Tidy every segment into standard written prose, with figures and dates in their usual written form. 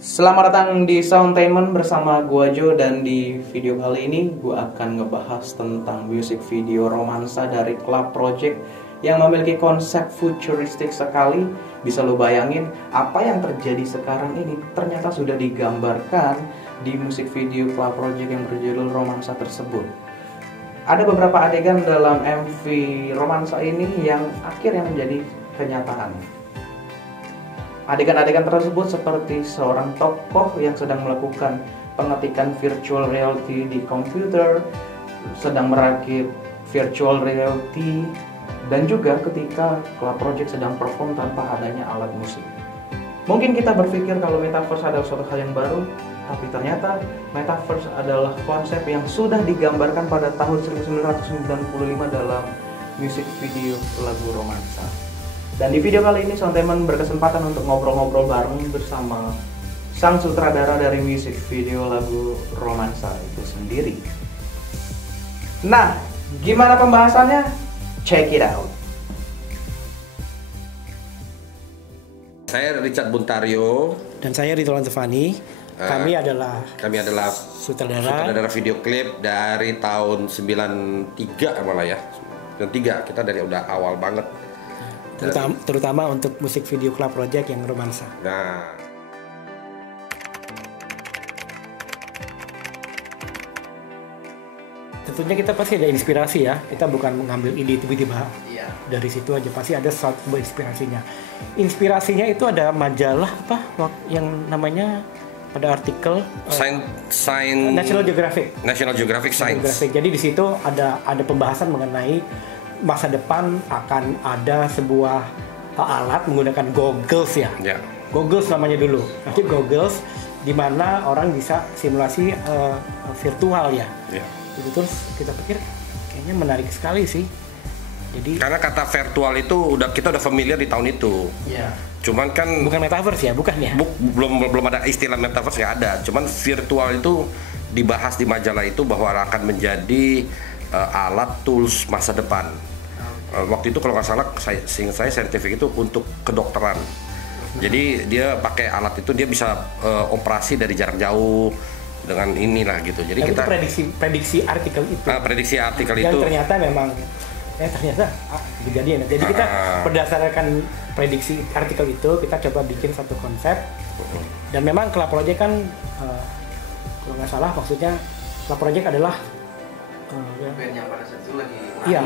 Selamat datang di Soundtainment bersama gua Jo, dan di video kali ini gua akan ngebahas tentang music video romansa dari Club Project yang memiliki konsep futuristik sekali. Bisa lo bayangin apa yang terjadi sekarang ini ternyata sudah digambarkan di musik video Club Project yang berjudul Romansa tersebut. Ada beberapa adegan dalam MV romansa ini yang akhirnya menjadi kenyataan. Adegan-adegan tersebut seperti seorang tokoh yang sedang melakukan pengetikan virtual reality di komputer, sedang merakit virtual reality, dan juga ketika Club Project sedang perform tanpa adanya alat musik. Mungkin kita berpikir kalau metaverse adalah suatu hal yang baru, tapi ternyata metaverse adalah konsep yang sudah digambarkan pada tahun 1995 dalam music video lagu romansa. Dan di video kali ini Soundtainment berkesempatan untuk ngobrol-ngobrol bareng bersama sang sutradara dari music video lagu romansa itu sendiri. Nah, gimana pembahasannya? Check it out. Saya Richard Buntario dan saya Ridwan Stefani. Kami adalah sutradara video klip dari tahun 93 malah ya. 93 kita dari udah awal banget. Terutama untuk musik video Club Project yang romansa. Nah, tentunya kita pasti ada inspirasi ya. Kita bukan mengambil ide tiba-tiba dari situ aja, pasti ada suatu inspirasinya. Inspirasinya itu ada majalah apa yang namanya pada artikel National Geographic Science. Jadi di situ ada pembahasan mengenai masa depan akan ada sebuah alat menggunakan goggles ya. Goggles namanya dulu. Nanti goggles di mana orang bisa simulasi virtual ya. Jadi terus kita pikir kayaknya menarik sekali sih. Jadi karena kata virtual itu kita udah familiar di tahun itu. Cuman kan bukan metaverse ya, bukan ya? Belum ada istilah metaverse, ya ada. Cuman virtual itu dibahas di majalah itu bahwa akan menjadi alat tools masa depan. Waktu itu kalau nggak salah, seingat saya scientific itu untuk kedokteran. Jadi dia pakai alat itu, dia bisa operasi dari jarak jauh dengan inilah gitu. Jadi kita prediksi artikel itu. Prediksi artikel dan itu. Dan ternyata memang kejadian. Jadi kita berdasarkan prediksi artikel itu kita coba bikin satu konsep. Dan memang Club Project kan kalau nggak salah maksudnya Club Project adalah band yang pada saat itu lagi iya,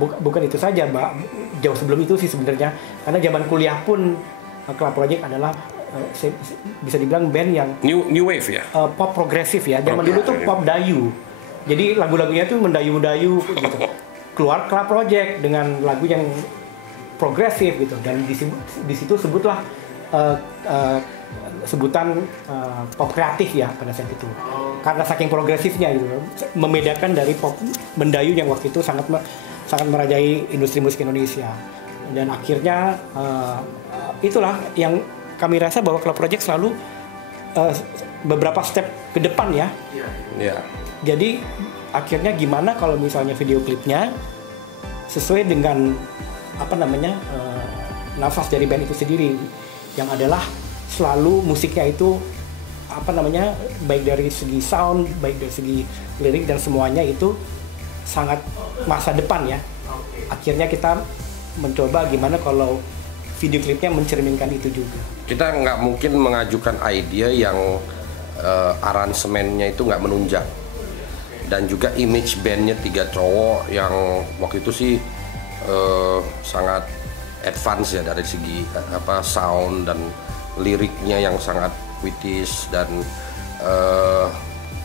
bukan itu saja, Mbak. Jauh sebelum itu sih sebenarnya. Karena zaman kuliah pun Club Project adalah bisa dibilang band yang new wave ya. Pop progresif ya. Zaman dulu tuh pop dayu. Jadi lagu-lagunya tuh mendayu-mendayu gitu. Keluar Club Project dengan lagu yang progresif gitu, dan di situ sebutlah sebutan pop kreatif ya pada saat itu. Karena saking progresifnya gitu, membedakan dari pop mendayu yang waktu itu sangat merajai industri musik Indonesia. Dan akhirnya itulah yang kami rasa bahwa Club Project selalu beberapa step ke depan ya. Jadi akhirnya gimana kalau misalnya video klipnya sesuai dengan nafas dari band itu sendiri, yang adalah selalu musiknya itu baik dari segi sound, baik dari segi lirik dan semuanya itu sangat masa depan ya. Akhirnya kita mencoba gimana kalau video klipnya mencerminkan itu juga. Kita nggak mungkin mengajukan ide yang aransemennya itu nggak menunjang, dan juga image bandnya 3 cowok yang waktu itu sih sangat advance ya dari segi sound dan liriknya yang sangat puitis, dan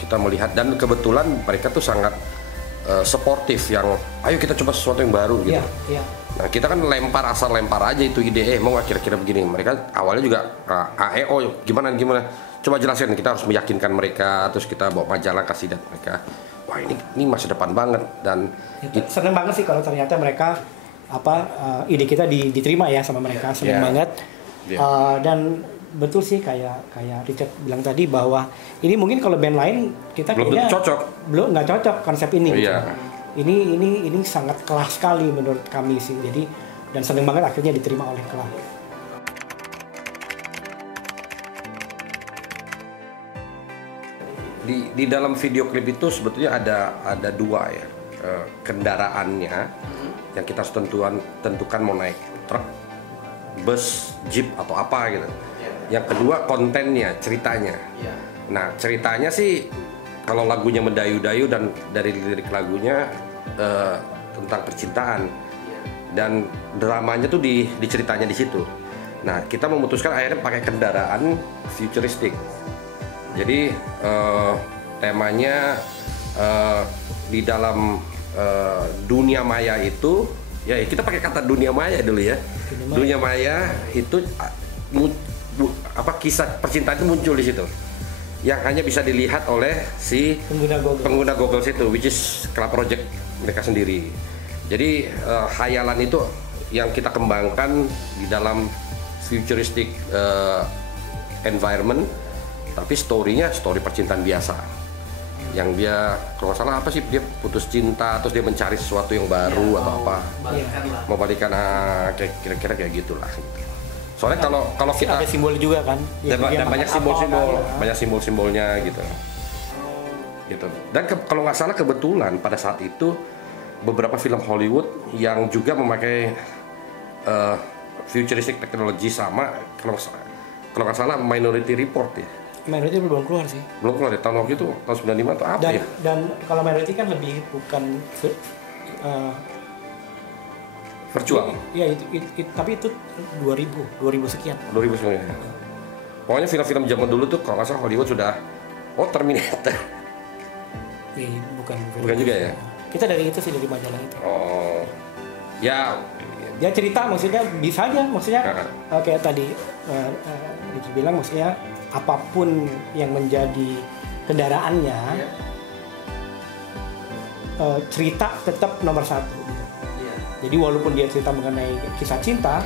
kita melihat, dan kebetulan mereka tuh sangat sportif, yang ayo kita coba sesuatu yang baru gitu. Nah kita kan asal lempar aja itu ide, mau kira-kira begini. Mereka awalnya juga gimana coba jelasin, kita harus meyakinkan mereka, terus kita bawa majalah kasih dan mereka, wah ini masa depan banget. Dan seneng banget sih kalau ternyata mereka ide kita diterima ya sama mereka. Seneng banget. Dan betul sih kayak Richard bilang tadi bahwa ini mungkin kalau band lain kita kayaknya belum nggak cocok konsep ini. Ini sangat kelas sekali menurut kami sih. Jadi dan seneng banget akhirnya diterima oleh klub. di dalam video klip itu sebetulnya ada dua ya, kendaraannya yang kita harus tentukan mau naik truk, bus, jeep atau apa gitu. Yang kedua kontennya, ceritanya. Nah ceritanya sih kalau lagunya mendayu-dayu dan dari lirik lagunya tentang percintaan dan dramanya tuh di ceritanya di situ. Nah kita memutuskan akhirnya pakai kendaraan futuristik. Jadi temanya di dalam dunia maya itu ya kita pakai kata dunia maya dulu ya. Dunia maya itu kisah percintaan itu muncul di situ. Yang hanya bisa dilihat oleh si pengguna Google itu, which is Club Project mereka sendiri. Jadi khayalan itu yang kita kembangkan di dalam futuristic environment, tapi story-nya story percintaan biasa. Yang dia kalau nggak salah apa sih, dia putus cinta terus dia mencari sesuatu yang baru atau apa, mau balikan kira-kira kayak gitulah. Soalnya kalau kita ada simbol juga kan, dan banyak simbol-simbolnya gitu. Dan kalau nggak salah kebetulan pada saat itu beberapa film Hollywood yang juga memakai futuristic technology sama, kalau nggak salah Minority Report ya. Minority belum keluar sih. Belum keluar ya, tahun waktu itu tahun 95 atau apa ya? Dan kalau Minority kan lebih bukan virtual. Iya tapi itu 2000 sekian. 2000 sekian. Pokoknya film-film zaman dulu tuh kalau nggak salah Hollywood sudah Terminator. Bukan juga ya. Kita dari itu sih, dari majalah itu. Oh. Ya cerita maksudnya bisa aja, maksudnya kayak tadi Ricky bilang, maksudnya apapun yang menjadi kendaraannya, cerita tetap nomor satu. Jadi walaupun dia cerita mengenai kisah cinta,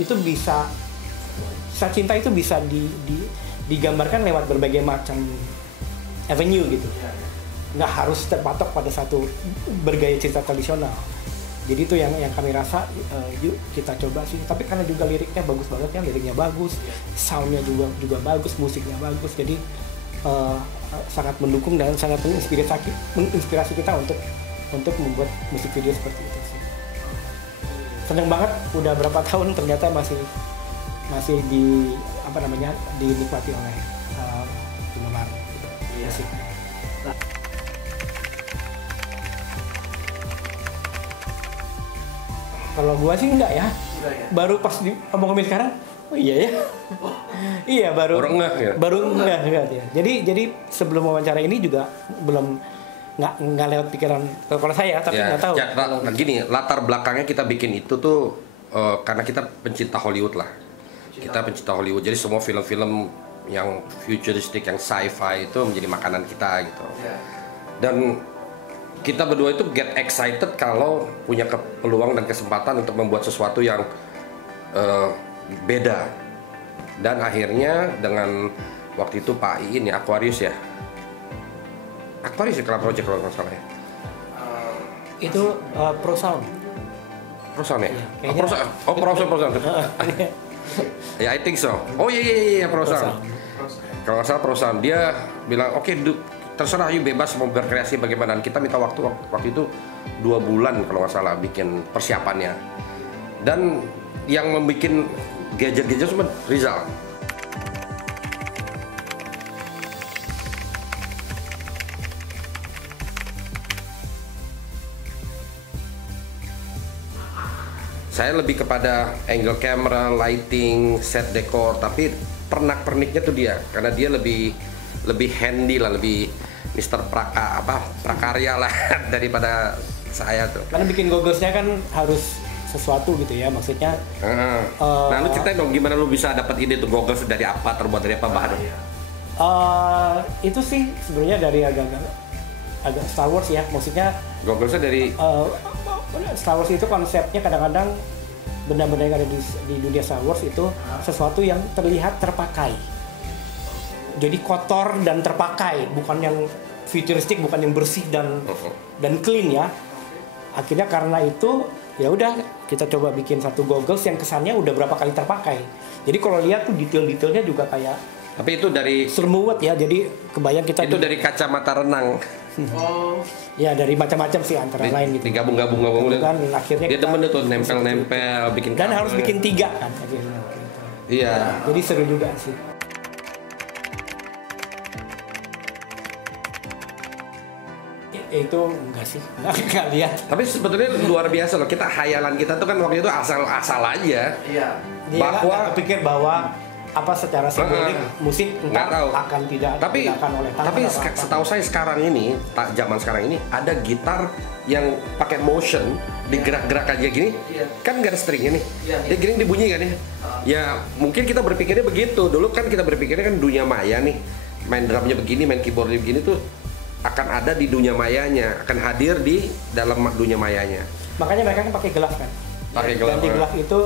itu bisa kisah cinta itu bisa digambarkan lewat berbagai macam avenue gitu. Nggak harus terpatok pada satu bergaya cerita tradisional. Jadi itu yang kami rasa yuk kita coba sih. Tapi karena juga liriknya bagus banget ya, liriknya bagus, soundnya juga bagus, musiknya bagus. Jadi sangat mendukung dan sangat menginspirasi kita untuk membuat musik video seperti itu sih. Seneng banget, udah berapa tahun ternyata masih dinikmati oleh penggemar musik. Kalau gua sih enggak ya. Baru pas ngomongin sekarang, oh iya ya. Iya baru enggak ya. Jadi sebelum wawancara ini juga belum nggak lewat pikiran kalau saya, tapi nggak tahu. Gini, latar belakangnya kita bikin itu tuh karena kita pencinta Hollywood lah. Kita pencinta Hollywood, jadi semua film-film yang futuristik, yang sci-fi itu menjadi makanan kita gitu. Dan kita berdua itu get excited kalau punya peluang dan kesempatan untuk membuat sesuatu yang beda. Dan akhirnya dengan waktu itu Pak Iin ya, Aquarius ya Club Project kalau nggak salah ya. Itu Pro Sound ya? Pro Sound. Ya, I think so. Oh iya Pro Sound. Kalau nggak salah Pro Sound, dia bilang oke, terserah, yuk bebas mau berkreasi bagaimana. Dan kita minta waktu itu 2 bulan kalau nggak salah bikin persiapannya. Dan yang membuat gadget-gadget cuma Rizal. Saya lebih kepada angle camera, lighting, set decor, tapi pernak-perniknya tuh dia, karena dia lebih handy lah, lebih Mr. Prakarya lah daripada saya tuh. Karena bikin gogglesnya kan harus sesuatu gitu ya, maksudnya. Nah, lu ceritain dong gimana lu bisa dapat ide tuh goggles dari apa, terbuat dari apa bahan? Itu sih sebenarnya dari agak Star Wars ya, maksudnya. Gogglesnya dari Star Wars itu konsepnya kadang-kadang benda-benda yang ada di dunia Star Wars itu sesuatu yang terlihat terpakai. Jadi kotor dan terpakai, bukan yang futuristik, bukan yang bersih dan clean ya. Akhirnya karena itu ya udah kita coba bikin satu goggles yang kesannya udah berapa kali terpakai. Jadi kalau lihat tuh detail-detailnya juga kayak Tapi itu dari Sermuat ya, jadi kebayang kita itu dari kacamata renang. Oh, ya dari macam-macam sih antara lain gitu. Digabung-gabung Kan akhirnya dia kita temen tuh nempel-nempel bikin dan harus cover. bikin 3 kan akhirnya. Iya. Jadi seru juga sih. Itu enggak sih, enggak lihat. Tapi sebetulnya luar biasa loh. Kita hayalan kita tuh kan waktu itu asal-asal aja. iya. Dia Bahwa- nggak kepikir bahwa apa secara simbolik musik nggak entar tahu. akan tidak Tapi akan oleh tangan tapi atau apa. setahu saya sekarang ini, zaman sekarang ini ada gitar yang pakai motion digerak-gerak aja gini, Iya. kan nggak ada stringnya nih. Iya, Dia gini dibunyi kan ya. Ya mungkin kita berpikirnya begitu. Dulu kan kita berpikirnya kan dunia maya nih, main drumnya begini, main keyboardnya begini tuh akan ada di dunia mayanya, akan hadir di dalam dunia mayanya. Makanya mereka kan pakai gelas kan. Pakai gelas. Dan di gelas itu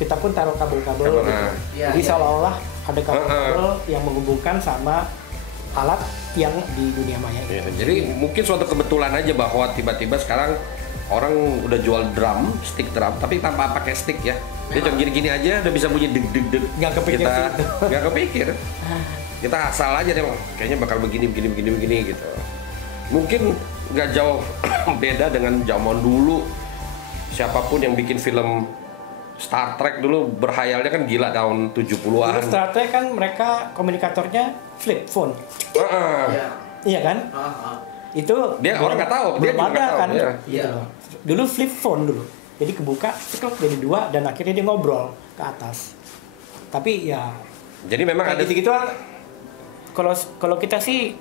kita pun taruh kabel-kabel Kabel, gitu. nah. Iya, Jadi iya. seolah-olah ada kabel yang menghubungkan sama alat yang di dunia maya itu. Ya, jadi mungkin suatu kebetulan aja bahwa tiba-tiba sekarang orang udah jual drum, stick drum, tapi tanpa pakai stick ya. Dia cuma gini-gini aja udah bisa bunyi deg deg deg. Nggak kepikir Kita sih itu. nggak kepikir. Kita asal aja deh, kayaknya bakal begini gitu. Mungkin nggak jauh beda dengan zaman dulu. Siapapun yang bikin film Star Trek dulu berhayalnya kan gila tahun 70-an. Dulu Star Trek kan mereka komunikatornya flip phone. Heeh. Iya. Iya kan? Itu Dia orang nggak tahu, dia belum juga ada nggak tahu, kan iya. gitu Iya. loh. Dulu flip phone dulu, jadi kebuka ceklok jadi 2 dan akhirnya dia ngobrol ke atas. Tapi ya Jadi memang ada kayak gitu kalau kita sih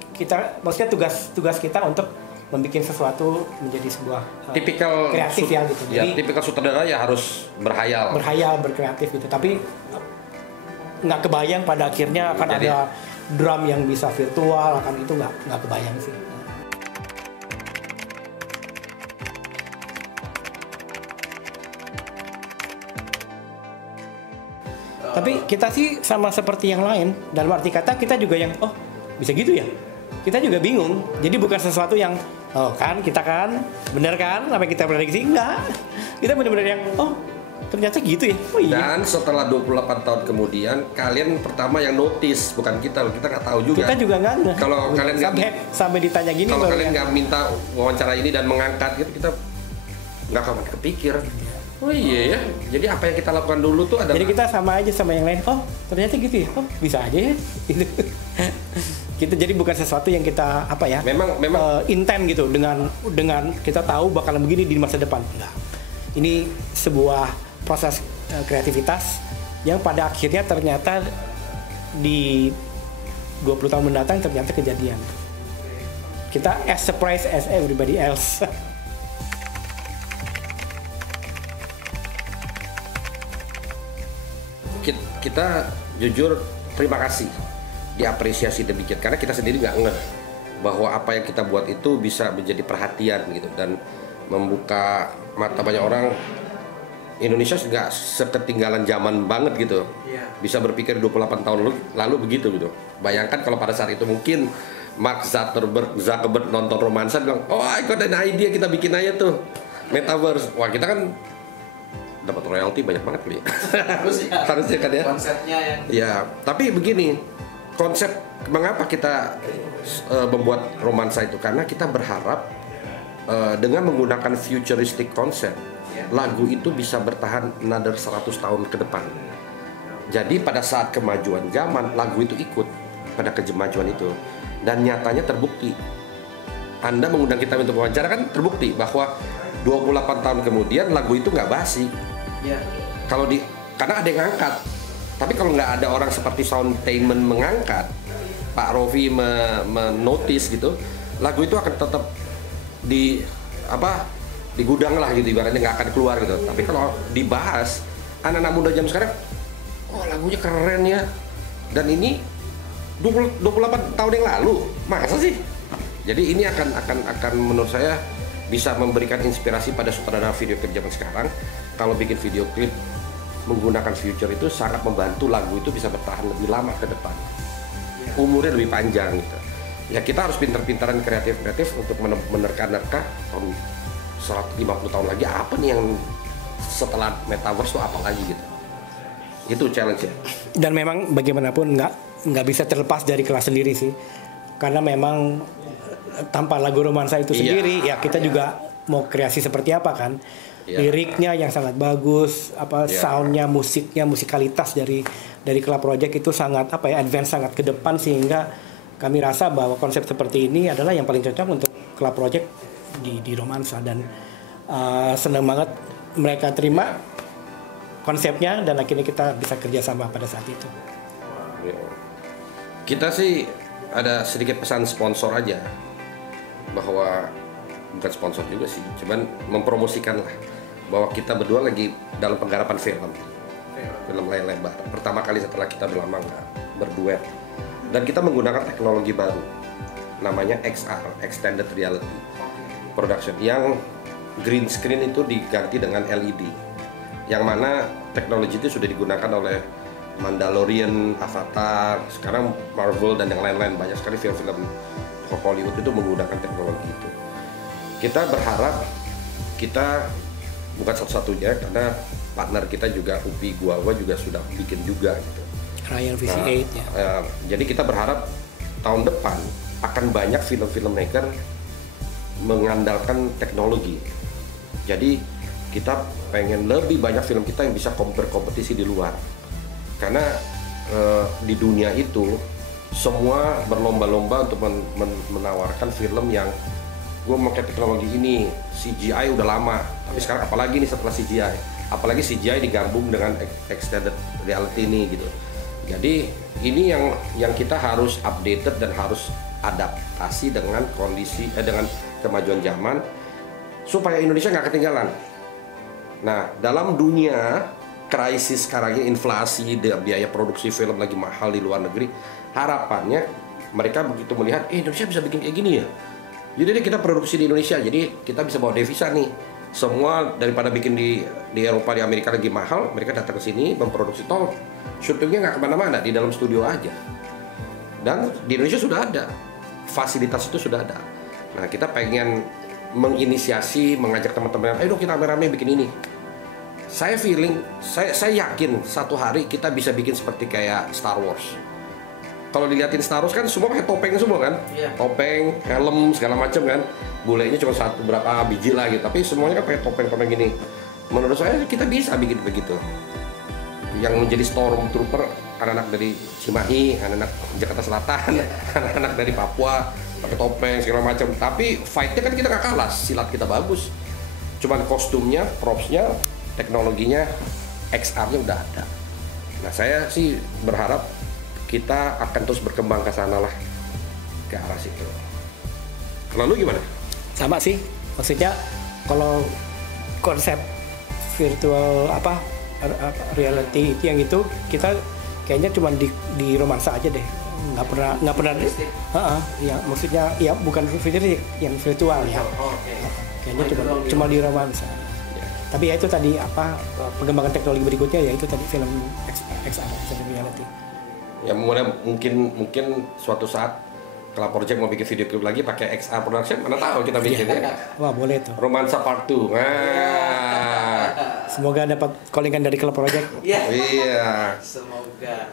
maksudnya tugas kita untuk membuat sesuatu menjadi sebuah tipikal kreatif ya gitu. Ya, Jadi tipikal sutradara ya harus berhayal. berkreatif gitu. Tapi nggak kebayang pada akhirnya akan Jadi- ada drum yang bisa virtual, akan itu nggak kebayang sih. Tapi kita sih sama seperti yang lain, dalam arti kata kita juga yang oh bisa gitu ya, kita juga bingung. Jadi bukan sesuatu yang oh kan kita kan bener kan apa yang kita prediksi, enggak, kita benar-benar yang oh ternyata gitu ya, oh iya. Dan setelah 28 tahun kemudian kalian pertama yang notice, bukan kita loh, kita nggak tahu juga. Kita juga nggak ngeh. Kalau kalian nggak sampai ditanya gini Kalau baru kalian yang, nggak minta wawancara ini dan mengangkat gitu, kita nggak akan kepikir. Oh iya ya, jadi apa yang kita lakukan dulu tuh adalah jadi kita sama aja sama yang lain. Oh ternyata gitu ya, oh bisa aja ya. Gitu. Kita jadi bukan sesuatu yang kita apa ya? memang intent gitu dengan kita tahu bakalan begini di masa depan. Enggak. Ini sebuah proses kreativitas yang pada akhirnya ternyata di 20 tahun mendatang ternyata kejadian. Kita as surprised as everybody else. kita jujur terima kasih, diapresiasi demikian karena kita sendiri nggak ngeh bahwa apa yang kita buat itu bisa menjadi perhatian gitu dan membuka mata banyak orang. Indonesia nggak seketinggalan zaman banget gitu. Iya. Bisa berpikir 28 tahun lalu begitu gitu. Bayangkan kalau pada saat itu mungkin Mark Zuckerberg nonton Romansa bilang, oh ikut ada ide kita bikin aja tuh Metaverse. Wah kita kan dapat royalti banyak banget kali ya. Harusnya kan ya. Konsepnya yang Ya, tapi begini, konsep mengapa kita membuat Romansa itu karena kita berharap dengan menggunakan futuristic konsep, lagu itu bisa bertahan another 100 tahun ke depan. Jadi pada saat kemajuan zaman, lagu itu ikut pada kemajuan itu dan nyatanya terbukti. Anda mengundang kita untuk wawancara kan terbukti bahwa 28 tahun kemudian lagu itu nggak basi. ya. Karena ada yang ngangkat. Tapi kalau nggak ada orang seperti Soundtainment mengangkat, Pak Rofi menotis gitu, lagu itu akan tetap di gudang lah gitu, ibaratnya nggak akan keluar gitu. Tapi kalau dibahas, anak-anak muda jam sekarang, oh lagunya keren ya. Dan ini 28 tahun yang lalu, masa sih? Jadi ini akan menurut saya bisa memberikan inspirasi pada sutradara video klip zaman sekarang. Kalau bikin video klip menggunakan future itu sangat membantu lagu itu bisa bertahan lebih lama ke depan, umurnya lebih panjang gitu. Ya kita harus pintar-pintaran kreatif untuk menerka-nerka tahun 150 tahun lagi apa nih yang setelah metaverse itu apa lagi gitu. Itu challenge ya. Dan memang bagaimanapun nggak bisa terlepas dari kelas sendiri sih, karena memang tanpa lagu romansa itu sendiri ya kita juga mau kreasi seperti apa kan, liriknya yang sangat bagus, soundnya, musiknya, musikalitas dari Club Project itu sangat advance, sangat ke depan, sehingga kami rasa bahwa konsep seperti ini adalah yang paling cocok untuk Club Project di romansa, dan senang banget mereka terima konsepnya dan akhirnya kita bisa kerjasama pada saat itu. Kita sih ada sedikit pesan sponsor aja, bahwa bukan sponsor juga sih, cuman mempromosikan lah bahwa kita berdua lagi dalam penggarapan film layar lebar pertama kali setelah kita udah lama nggak berduet, dan kita menggunakan teknologi baru namanya XR, Extended Reality Production, yang green screen itu diganti dengan LED, yang mana teknologi itu sudah digunakan oleh Mandalorian, Avatar, sekarang Marvel dan yang lain-lain. Banyak sekali film-film Hollywood itu menggunakan teknologi itu. Kita berharap kita bukan satu-satunya, karena partner kita juga UPI gua juga sudah bikin juga gitu. Ryan VC8 ya. Jadi kita berharap tahun depan akan banyak film-film maker mengandalkan teknologi. Jadi kita pengen lebih banyak film kita yang bisa berkompetisi di luar. Karena di dunia itu semua berlomba-lomba untuk menawarkan film yang gue pakai teknologi ini. CGI udah lama, tapi sekarang apalagi nih setelah CGI, apalagi CGI digabung dengan extended reality ini gitu. Jadi ini yang kita harus updated dan harus adaptasi dengan kondisi dengan kemajuan zaman supaya Indonesia nggak ketinggalan. Nah, dalam dunia krisis sekarang ini, inflasi, biaya produksi film lagi mahal di luar negeri, harapannya mereka begitu melihat Indonesia bisa bikin kayak gini ya, jadi kita produksi di Indonesia, jadi kita bisa bawa devisa nih. Semua daripada bikin di Eropa, di Amerika lagi mahal, mereka datang ke sini memproduksi, toh syutingnya nggak kemana-mana, di dalam studio aja. Dan di Indonesia sudah ada fasilitas, itu sudah ada. Nah, kita pengen menginisiasi, mengajak teman-teman, ayo dong kita rame-rame bikin ini. Saya yakin satu hari kita bisa bikin seperti kayak Star Wars. Kalau dilihatin Star Wars kan semua pakai topeng semua kan, topeng, helm segala macam kan. Bulenya cuma berapa biji lah gitu, tapi semuanya kan pakai topeng-topeng gini. Menurut saya kita bisa bikin begitu. Yang menjadi Stormtrooper anak-anak dari Cimahi, anak-anak Jakarta Selatan, anak-anak dari Papua pakai topeng segala macam. Tapi fightnya kan kita nggak kalah, silat kita bagus. Cuman kostumnya, propsnya, teknologinya, XR-nya udah ada. Nah, saya sih berharap kita akan terus berkembang ke sana lah, ke arah situ. Kalau lu gimana? Sama sih, maksudnya kalau konsep virtual reality yang itu kita kayaknya cuma di romansa aja deh, nggak pernah ya maksudnya ya bukan yang virtual ya, kayaknya cuma di romansa. Tapi ya itu tadi pengembangan teknologi berikutnya ya itu tadi film XR, reality. Ya mungkin suatu saat Club Project mau bikin video klip lagi pakai XR Production, mana tahu kita bikin ya. Wah, boleh tuh. Romansa Part 2. Semoga dapat callingan dari Club Project. Iya. Iya. Semoga.